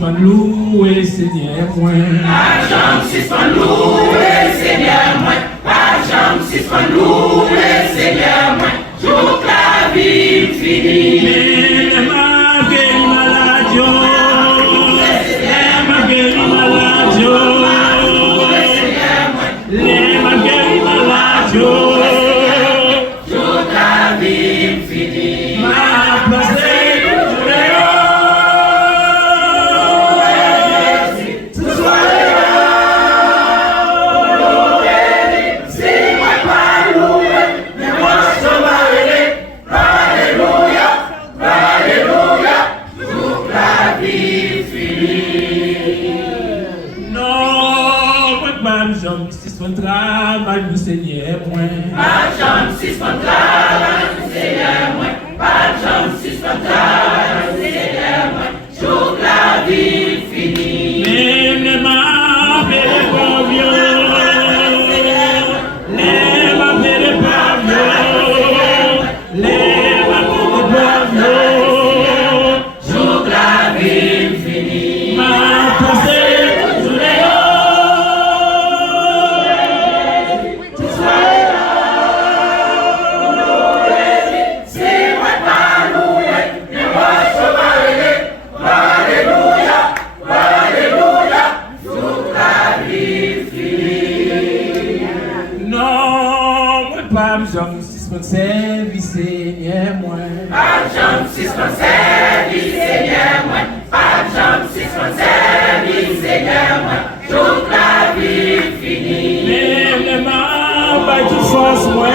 suspend louer Seigneur moi. Pas jamais suspend louer Seigneur moi. Pas jamais suspend louer Seigneur moi. Toute la vie finie. Mais ma gueule malade, ma gueule malade, ma gueule malade. Toute la vie finie. Ma place travail du Seigneur moi. Pas jamais suspend travail du Seigneur moi. Pas jamais suspend travail du Seigneur moi. Toute la vie finie. Même les m'appellent pas vieux. Les m'appellent pas vieux. Les m'appellent pas vieux. Toute la vie finie. Ma pensée service Seigneur moi. Pas jamais suspend service Seigneur moi. Pas jamais suspend service Seigneur moi. Toute la vie finie. Même les mains, toute force moi.